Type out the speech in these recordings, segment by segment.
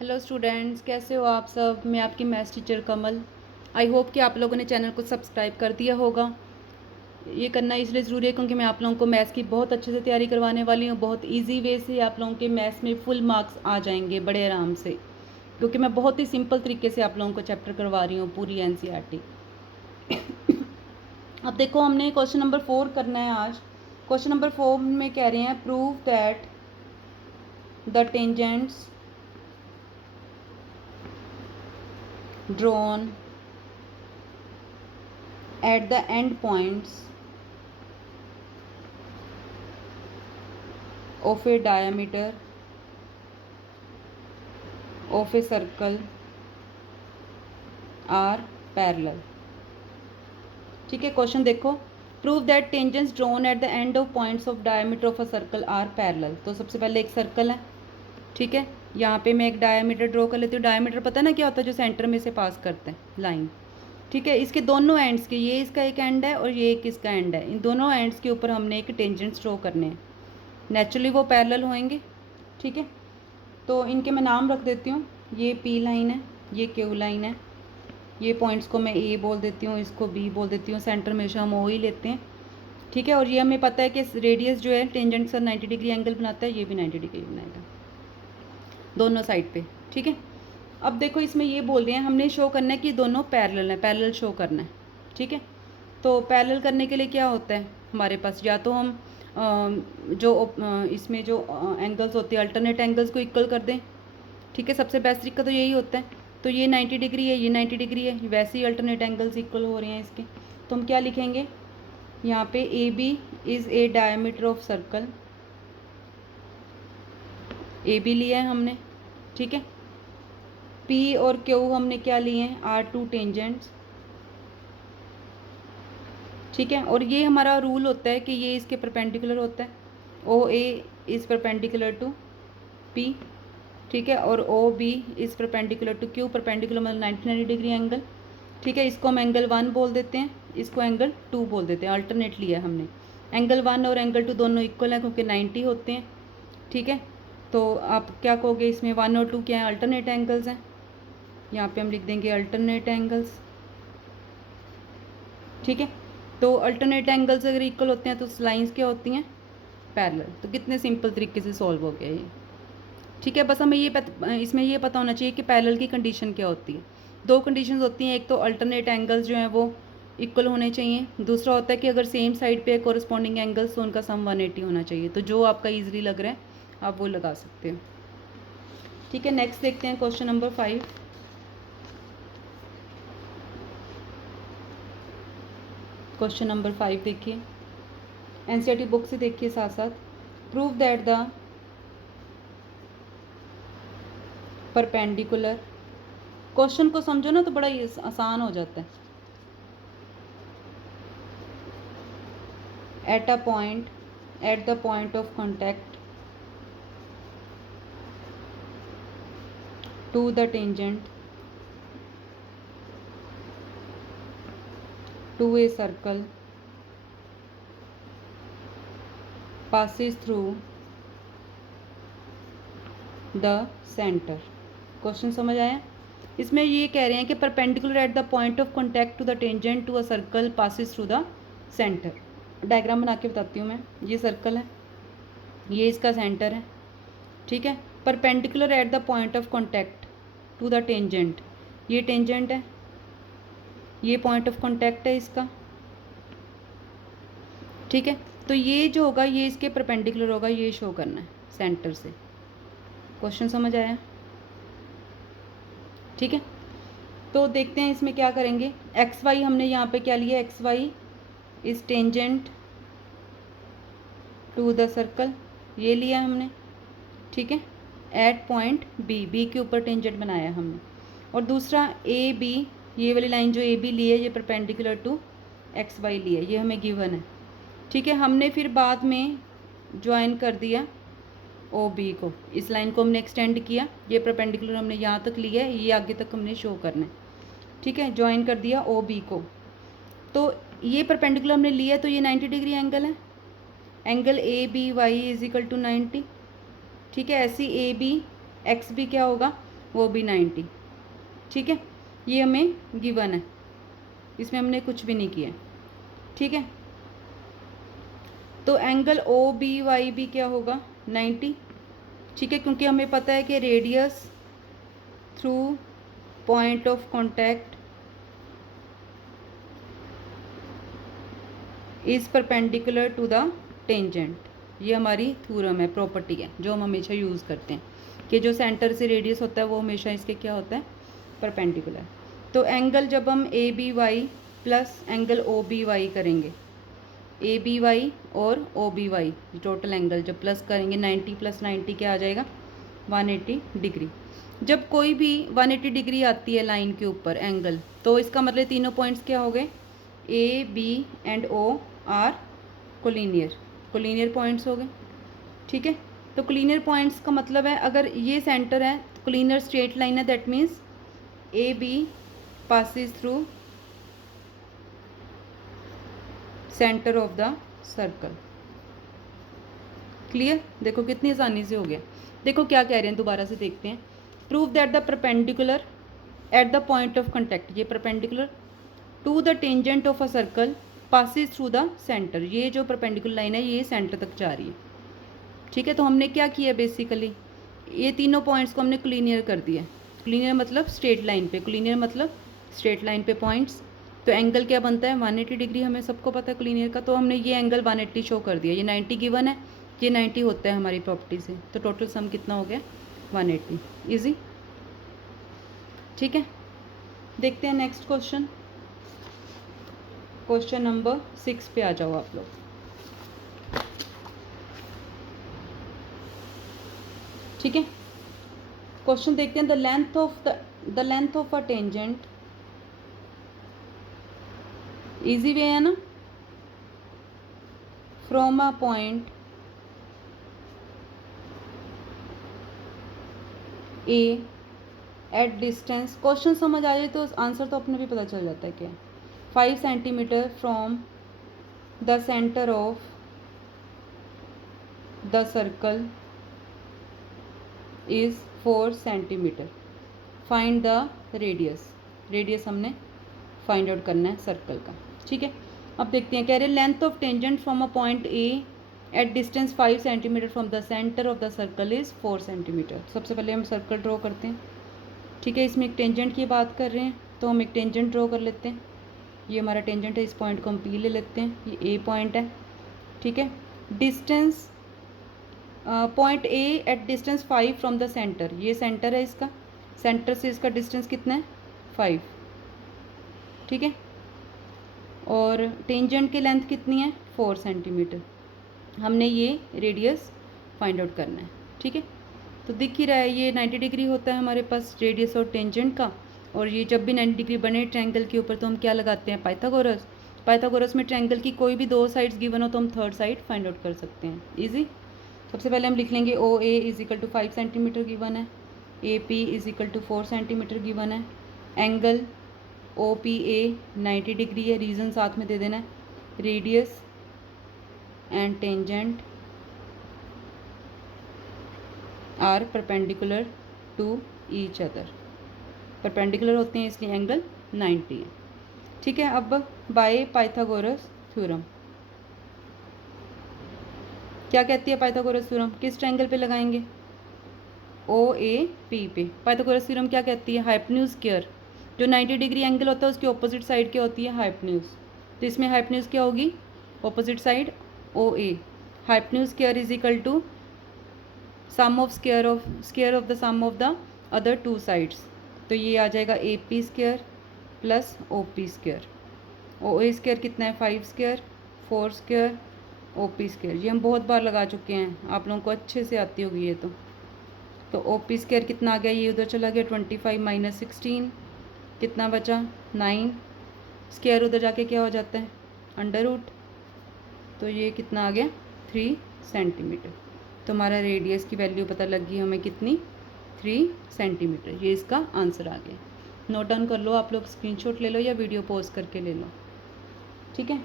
Hello students, कैसे हो आप सब। मैं आपकी maths teacher Kamal. I hope कि आप लोगों ने चैनल को सब्सक्राइब कर दिया होगा। ये करना इसलिए ज़रूरी है क्योंकि मैं आप लोगों को मैथ्स की बहुत अच्छे से तैयारी करवाने वाली हूँ। बहुत इजी वे से आप लोगों के मैथ्स में फुल मार्क्स आ जाएंगे बड़े आराम से, क्योंकि मैं बहुत ही सिंपल तरीके से आप लोगों को चैप्टर करवा रही हूँ पूरी एनसीईआरटी। अब देखो, हमने क्वेश्चन नंबर 4 करना है आज। क्वेश्चन नंबर 4 में कह रहे हैं prove that the tangents drawn at the end points of a diameter of a circle are parallel। ठीक है, क्वेश्चन देखो। Prove that tangents drawn at the end of points of diameter of a circle are parallel. तो सबसे पहले एक circle है, ठीक है। यहाँ पे मैं एक डायमीटर ड्रॉ कर लेती हूँ। डायमीटर पता है ना क्या होता है, जो सेंटर में से पास करते हैं लाइन। ठीक है, इसके दोनों एंड्स के, ये इसका एक एंड है और ये एक इसका एंड है, इन दोनों एंड्स के ऊपर हमने एक टेंजेंट्स ड्रॉ करने हैं। नेचुरली वो पैरेलल होंगे, ठीक है। तो इनके मैं नाम रख देती हूँ। ये पी लाइन है, ये क्यू लाइन है। ये पॉइंट्स को मैं ए बोल देती हूँ, इसको बी बोल देती हूँ। सेंटर में हम ओ ही लेते हैं, ठीक है। और ये हमें पता है कि रेडियस जो है टेंजेंट सर 90 डिग्री एंगल बनाता है, ये भी 90 डिग्री बनाएगा दोनों साइड पे, ठीक है। अब देखो, इसमें ये बोल रहे हैं हमने शो करना है कि दोनों पैरेलल है, पैरेलल शो करना है, ठीक है। तो पैरेलल करने के लिए क्या होता है हमारे पास, या तो हम इसमें जो एंगल्स होते हैं अल्टरनेट एंगल्स को इक्वल कर दें, ठीक है। सबसे बेस्ट तरीका तो यही होता है। तो ये 90 डिग्री है, ये 90 डिग्री है, वैसे ही अल्टरनेट एंगल्स इक्वल हो रहे हैं इसके। तो हम क्या लिखेंगे यहाँ पे, A B is a diameter of circle. A B लिया है हमने, ठीक है। पी और क्यू हमने क्या लिए हैं, आर टू टेंजेंट्स, ठीक है। और ये हमारा रूल होता है कि ये इसके परपेंडिकुलर होता है। O A is perpendicular to P, ठीक है। और O B is perpendicular to Q. Perpendicular मतलब 90 डिग्री एंगल, ठीक है। इसको हम एंगल 1 बोल देते हैं, इसको एंगल 2 बोल देते हैं। अल्टरनेट लिया हमने। एंगल 1 और एंगल 2 दोनों इक्वल है क्योंकि 90 होते हैं, ठीक है। तो आप क्या कहोगे, इसमें 1 और 2 क्या है, अल्टरनेट एंगल्स हैं। यहाँ पे हम लिख देंगे अल्टरनेट एंगल्स, ठीक है। तो अल्टरनेट एंगल्स अगर इक्वल होते हैं तो लाइंस क्या होती हैं, पैरेलल। तो कितने सिंपल तरीके से सॉल्व हो गया ये, ठीक है। बस हमें इसमें ये पता होना चाहिए कि पैरेलल की कंडीशन क्या होती है। दो कंडीशंस होती हैं, एक तो अल्टरनेट एंगल्स जो हैं वो इक्वल होने चाहिए। दूसरा होता है कि अगर सेम साइड पे कोरस्पॉन्डिंग एंगल्स तो उनका सम 180 होना चाहिए। तो जो आपका ईजिली लग रहा है आप वो लगा सकते हो, ठीक है। नेक्स्ट देखते हैं क्वेश्चन नंबर 5। क्वेश्चन नंबर 5 देखिए, एनसीईआरटी बुक से देखिए साथ साथ। Prove that the perpendicular, question को समझो ना तो बड़ा आसान हो जाता है। At a point, at the point of contact to the tangent to a circle passes through the center। Question समझ आया। इसमें ये कह रहे हैं कि perpendicular at the point of contact to the tangent to a circle passes through the centre. Diagram बना के बताती हूँ मैं। ये सर्कल है, ये इसका सेंटर है, ठीक है। Perpendicular at the point of contact to the tangent, ये टेंजेंट है, ये पॉइंट ऑफ कॉन्टैक्ट है इसका, ठीक है। तो ये जो होगा ये इसके परपेंडिकुलर होगा, ये शो करना है सेंटर से। क्वेश्चन समझ आया, ठीक है। तो देखते हैं इसमें क्या करेंगे। एक्स वाई हमने यहाँ पे क्या लिया, X Y is tangent to the circle, ये लिया हमने, ठीक है। एट पॉइंट बी, बी के ऊपर टेंजेंट बनाया हमने। और दूसरा ए बी, ये वाली लाइन जो ए बी ली है ये परपेंडिकुलर टू एक्स वाई ली है, ये हमें गिवन है, ठीक है। हमने फिर बाद में ज्वाइन कर दिया ओ बी को, इस लाइन को हमने एक्सटेंड किया, ये परपेंडिकुलर हमने यहाँ तक लिया है, ये आगे तक हमने शो करना है, ठीक है। ज्वाइन कर दिया ओ बी को। तो ये परपेंडिकुलर हमने लिया तो ये 90 डिग्री एंगल है, angle A B Y is equal to 90, ठीक है। ऐसी ए बी एक्स भी क्या होगा वो भी 90। ठीक है, ये हमें गिवन है, इसमें हमने कुछ भी नहीं किया। ठीक है, तो एंगल ओ बी वाई भी क्या होगा 90। ठीक है, क्योंकि हमें पता है कि radius through point of contact is perpendicular to the tangent. ये हमारी थ्योरम है, प्रॉपर्टी है जो हम हमेशा यूज़ करते हैं कि जो सेंटर से रेडियस होता है वो हमेशा इसके क्या होता है, परपेंडिकुलर। तो एंगल जब हम A B Y plus angle O B Y करेंगे, ए बी वाई और O B Y total angle जब प्लस करेंगे 90 प्लस 90 क्या आ जाएगा 180 डिग्री। जब कोई भी 180 डिग्री आती है लाइन के ऊपर एंगल, तो इसका मतलब तीनों पॉइंट्स क्या हो गए, A B and O are collinear points हो गए। ठीक है, तो कोलिनियर पॉइंट्स का मतलब है अगर ये सेंटर है तो कोलिनियर स्ट्रेट लाइन है, that means A B passes through centre of the circle. Clear, देखो कितनी आसानी से हो गया। देखो क्या कह रहे हैं, दोबारा से देखते हैं। Prove that the perpendicular at the point of contact, ये perpendicular to the tangent of a circle passes through the centre, ये जो परपेंडिकुलर लाइन है ये सेंटर तक जा रही है। ठीक है, तो हमने क्या किया बेसिकली, ये तीनों पॉइंट्स को हमने कोलिनियर कर दिया। कोलिनियर मतलब स्ट्रेट लाइन पे, कोलिनियर मतलब स्ट्रेट लाइन पे पॉइंट्स। तो एंगल क्या बनता है 180 डिग्री, हमें सबको पता है कोलिनियर का। तो हमने ये एंगल 180 शो कर दिया, ये 90 गिवन है, ये 90 होता है हमारी प्रॉपर्टी से। तो टोटल सम कितना हो गया 180। इजी। ठीक है, देखते हैं नेक्स्ट क्वेश्चन। क्वेश्चन नंबर 6 पे आ जाओ आप लोग। ठीक है, क्वेश्चन देखते हैं। The length of a tangent, easy way है ना, from a point A at distance, question समझ आ जाए तो आंसर तो अपने भी पता चल जाता है क्या। 5 centimetre from the centre of the circle is 4 centimetre. Find the radius हमने फाइंड आउट करना है सर्कल का। ठीक है, अब देखते हैं, कह रहे length of tangent from a point A at distance 5 centimetre from the centre of the circle is 4 centimetre. सबसे पहले हम सर्कल ड्रॉ करते हैं। ठीक है, इसमें एक टेंजेंट की बात कर रहे हैं तो हम एक टेंजेंट ड्रॉ कर लेते हैं। ये हमारा टेंजेंट है, इस पॉइंट को हम पी ले लेते हैं, ये ए पॉइंट है। ठीक है, distance point A at distance 5 from the centre, ये सेंटर है इसका, सेंटर से इसका डिस्टेंस कितना है 5। ठीक है, और टेंजेंट की लेंथ कितनी है 4 सेंटीमीटर। हमने ये रेडियस फाइंड आउट करना है। ठीक है, तो दिख ही रहा है ये 90 डिग्री होता है हमारे पास रेडियस और टेंजेंट का। और ये जब भी 90 डिग्री बने ट्रायंगल के ऊपर तो हम क्या लगाते हैं, पाइथागोरस में ट्रायंगल की कोई भी 2 साइड्स गिवन हो तो हम थर्ड साइड फाइंड आउट कर सकते हैं। इजी। सबसे पहले हम लिख लेंगे O A is equal to 5 centimetre given है, A P is equal to 4 centimetre given है, angle O P A 90 degree है, रीज़न साथ में दे देना है, radius and tangent are perpendicular to each other, perpendicular होते हैं इसलिए एंगल 90 है। ठीक है, अब बाय पाइथागोरस थ्योरम, क्या कहती है पाइथागोरस थ्योरम, किस ट्रायंगल पे लगाएंगे, ओ ए पी पे। पाइथागोरस थ्योरम क्या कहती है, हाइपोटेन्यूज स्क्वायर, जो 90 डिग्री एंगल होता है उसकी ऑपोजिट साइड क्या होती है हाइपोटेन्यूज। तो इसमें हाइपोटेन्यूज क्या होगी, opposite side O A, hypotenuse square is equal to sum of square of the sum of the other 2 sides. तो ये आ जाएगा A P square plus O P square. O A square कितना है 5 square, 4 square, O P square. ये हम बहुत बार लगा चुके हैं, आप लोगों को अच्छे से आती होगी ये तो ओ पी स्क्वायर कितना आ गया, ये उधर चला गया 25 माइनस 16, कितना बचा 9, स्क्वायर उधर जाके क्या हो जाता है अंडर रूट। तो ये कितना आ गया 3 सेंटीमीटर। तो हमारा रेडियस की वैल्यू पता लग गई हमें कितनी 3 सेंटीमीटर। ये इसका आंसर आ गया। नोट डाउन कर लो आप लोग, स्क्रीनशॉट ले लो या वीडियो पॉज करके ले लो। ठीक है,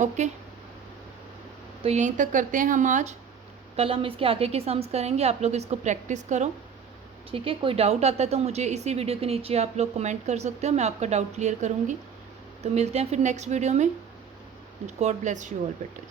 ओके, तो यहीं तक करते हैं हम आज। कल हम इसके आगे के सम्स करेंगे, आप लोग इसको प्रैक्टिस करो, ठीक है। कोई डाउट आता है तो मुझे इसी वीडियो के नीचे आप लोग कमेंट कर सकते हो, मैं आपका डाउट क्लियर करूँगी। तो मिलते हैं फिर नेक्स्ट वीडियो में। गॉड ब्लेस यू ऑल बेटा।